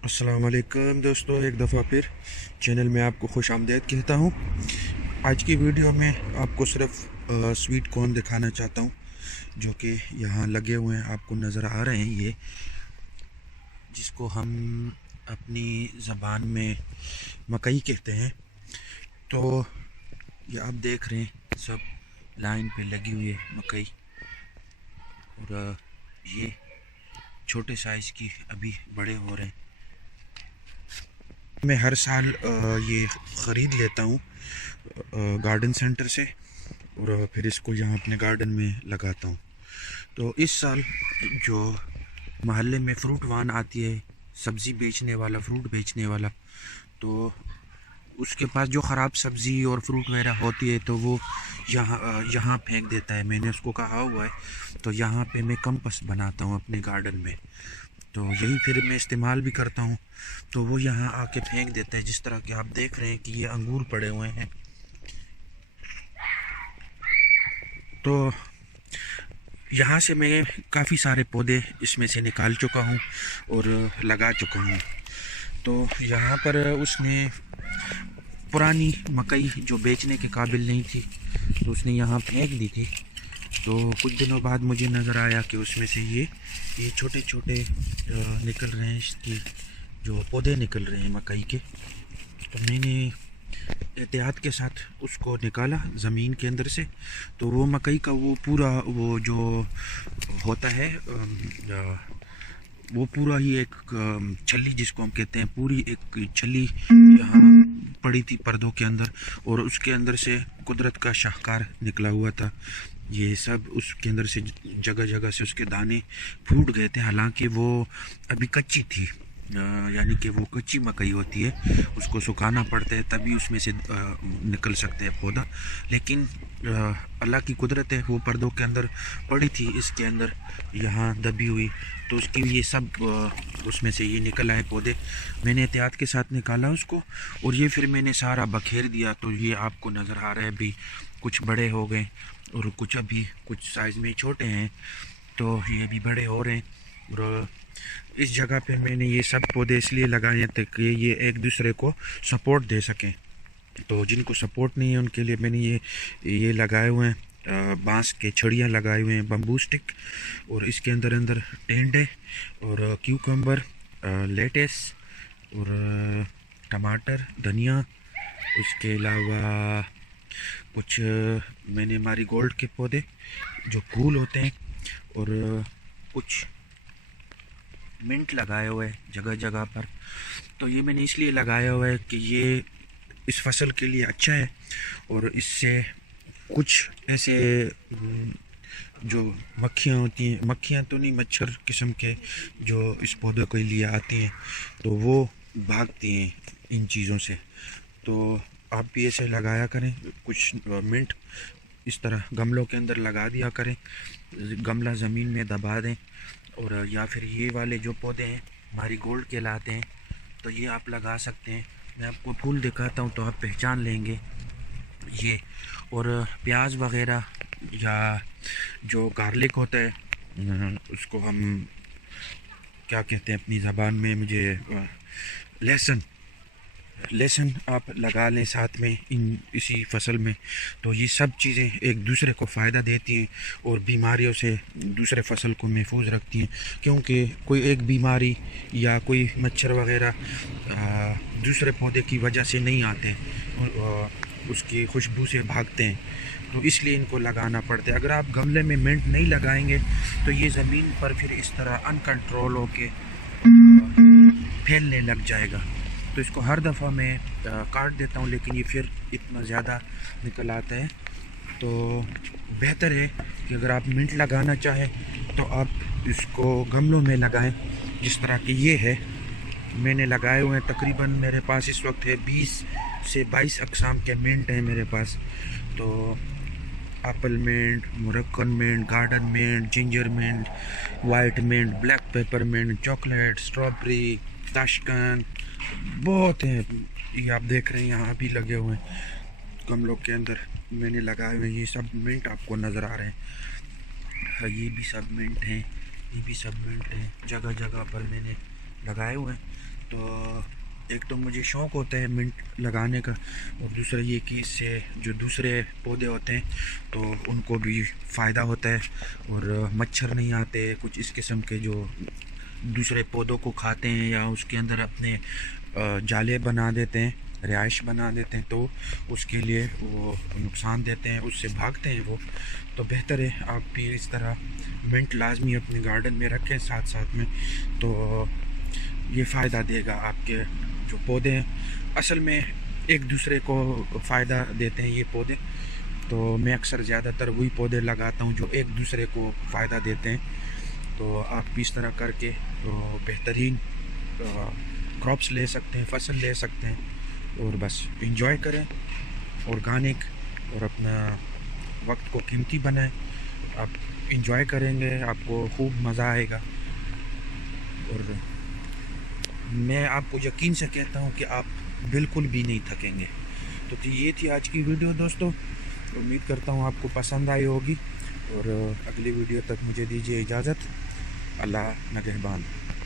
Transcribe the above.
अस्सलाम वालेकुम दोस्तों, एक दफ़ा फिर चैनल में आपको खुश आमदीद कहता हूँ। आज की वीडियो में आपको सिर्फ स्वीट कॉर्न दिखाना चाहता हूँ जो कि यहाँ लगे हुए हैं, आपको नज़र आ रहे हैं। ये जिसको हम अपनी ज़बान में मकई कहते हैं। तो ये आप देख रहे हैं सब लाइन पे लगी हुई है मकई, और ये छोटे साइज़ की अभी बड़े हो रहे हैं। मैं हर साल ये ख़रीद लेता हूँ गार्डन सेंटर से, और फिर इसको यहाँ अपने गार्डन में लगाता हूँ। तो इस साल जो महल्ले में फ्रूट वान आती है, सब्ज़ी बेचने वाला, फ्रूट बेचने वाला, तो उसके पास जो ख़राब सब्ज़ी और फ्रूट वगैरह होती है तो वो यहाँ फेंक देता है। मैंने उसको कहा हुआ है, तो यहाँ पे मैं कंपस बनाता हूँ अपने गार्डन में, तो यही फिर मैं इस्तेमाल भी करता हूँ। तो वो यहाँ आके फेंक देता है। जिस तरह के आप देख रहे हैं कि ये अंगूर पड़े हुए हैं, तो यहाँ से मैं काफ़ी सारे पौधे इसमें से निकाल चुका हूँ और लगा चुका हूँ। तो यहाँ पर उसने पुरानी मकई जो बेचने के काबिल नहीं थी, तो उसने यहाँ फेंक दी थी। तो कुछ दिनों बाद मुझे नज़र आया कि उसमें से ये छोटे छोटे निकल रहे हैं, इसके जो पौधे निकल रहे हैं मकई के। तो मैंने एहतियात के साथ उसको निकाला ज़मीन के अंदर से। तो वो मकई का वो पूरा वो जो होता है वो पूरा ही एक छल्ली जिसको हम कहते हैं, पूरी एक छल्ली यहाँ पड़ी थी पर्दों के अंदर, और उसके अंदर से कुदरत का शाहकार निकला हुआ था। ये सब उसके अंदर से जगह जगह से उसके दाने फूट गए थे। हालांकि वो अभी कच्ची थी, यानी कि वो कच्ची मकई होती है, उसको सुखाना पड़ता है तभी उसमें से निकल सकते हैं पौधा। लेकिन अल्लाह की कुदरत है, वो पर्दों के अंदर पड़ी थी, इसके अंदर यहाँ दबी हुई, तो उसकी ये सब उसमें से ये निकल आए पौधे। मैंने एहतियात के साथ निकाला उसको, और ये फिर मैंने सारा बखेर दिया। तो ये आपको नज़र आ रहा है, अभी कुछ बड़े हो गए और कुछ अभी कुछ साइज़ में छोटे हैं, तो ये भी बड़े हो रहे हैं। और इस जगह पे मैंने ये सब पौधे इसलिए लगाए हैं ताकि ये एक दूसरे को सपोर्ट दे सकें। तो जिनको सपोर्ट नहीं है उनके लिए मैंने ये लगाए हुए हैं, बांस के छड़ियाँ लगाए हुए हैं, बम्बू स्टिक, और इसके अंदर अंदर टेंट है, और क्यूकम्बर, लेटेस, और टमाटर, धनिया। उसके अलावा कुछ मैंने मैरीगोल्ड के पौधे जो फूल होते हैं, और कुछ मिंट लगाए हुए हैं जगह जगह पर। तो ये मैंने इसलिए लगाया हुआ है कि ये इस फसल के लिए अच्छा है, और इससे कुछ ऐसे जो मक्खियाँ होती हैं, मक्खियाँ तो नहीं, मच्छर किस्म के जो इस पौधे के लिए आती हैं, तो वो भागती हैं इन चीज़ों से। तो आप भी ऐसे लगाया करें, कुछ मिंट इस तरह गमलों के अंदर लगा दिया करें, गमला ज़मीन में दबा दें। और या फिर ये वाले जो पौधे हैं मैरीगोल्ड कहलाते हैं, तो ये आप लगा सकते हैं। मैं आपको फूल दिखाता हूँ तो आप पहचान लेंगे ये। और प्याज वगैरह या जो गार्लिक होता है, उसको हम क्या कहते हैं अपनी ज़बान में, मुझे लहसुन आप लगा लें साथ में इसी फसल में। तो ये सब चीज़ें एक दूसरे को फ़ायदा देती हैं और बीमारियों से दूसरे फसल को महफूज रखती हैं, क्योंकि कोई एक बीमारी या कोई मच्छर वगैरह दूसरे पौधे की वजह से नहीं आते हैं, उसकी खुशबू से भागते हैं। तो इसलिए इनको लगाना पड़ता है। अगर आप गमले में मिंट नहीं लगाएंगे तो ये ज़मीन पर फिर इस तरह अनकंट्रोल होके फैलने लग जाएगा। तो इसको हर दफ़ा मैं काट देता हूँ, लेकिन ये फिर इतना ज़्यादा निकल आता है। तो बेहतर है कि अगर आप मिंट लगाना चाहें तो आप इसको गमलों में लगाएं, जिस तरह की ये है। मैंने लगाए हुए हैं, तकरीबन मेरे पास इस वक्त है 20 से 22 अक़साम के मिंट हैं मेरे पास। तो apple mint, Moroccan mint, garden mint, ginger mint, white mint, black pepper mint, chocolate, strawberry, Tashkent, बहुत हैं। ये आप देख रहे हैं यहाँ भी लगे हुए हैं गमलों के अंदर मैंने लगाए हुए हैं। ये सब मिंट आपको नज़र आ रहे हैं, ये भी सब मिंट हैं, ये भी सब मिंट हैं, जगह जगह पर मैंने लगाए हुए हैं। تو ایک تو مجھے شوق ہوتا ہے منٹ لگانے کا، اور دوسرا یہ کہ اس سے جو دوسرے پودے ہوتے ہیں تو ان کو بھی فائدہ ہوتا ہے، اور مچھر نہیں آتے کچھ اس قسم کے جو دوسرے پودوں کو کھاتے ہیں یا اس کے اندر اپنے جالے بنا دیتے ہیں، رہائش بنا دیتے ہیں، تو اس کے لیے وہ نقصان دیتے ہیں، اس سے بھاگتے ہیں وہ. تو بہتر ہے آپ بھی اس طرح منٹ لازمی اپنے گارڈن میں رکھیں ساتھ ساتھ میں، تو یہ فائدہ دے گا. آپ کے جو پودے ہیں اصل میں ایک دوسرے کو فائدہ دیتے ہیں یہ پودے، تو میں اکثر زیادہ تر وہی پودے لگاتا ہوں جو ایک دوسرے کو فائدہ دیتے ہیں. تو آپ بھی اس طرح کر کے تو بہترین کراپس لے سکتے ہیں، فصل لے سکتے ہیں، اور بس انجوائے کریں آرگینک، اور اپنا وقت کو قیمتی بنائیں. آپ انجوائے کریں گے، آپ کو خوب مزہ آئے گا، اور میں آپ کو یقین سے کہتا ہوں کہ آپ بالکل بھی نہیں تھکیں گے. تو یہ تھی آج کی ویڈیو دوستو، امید کرتا ہوں آپ کو پسند آئی ہوگی، اور اگلی ویڈیو تک مجھے دیجیے اجازت. اللہ نگہبان.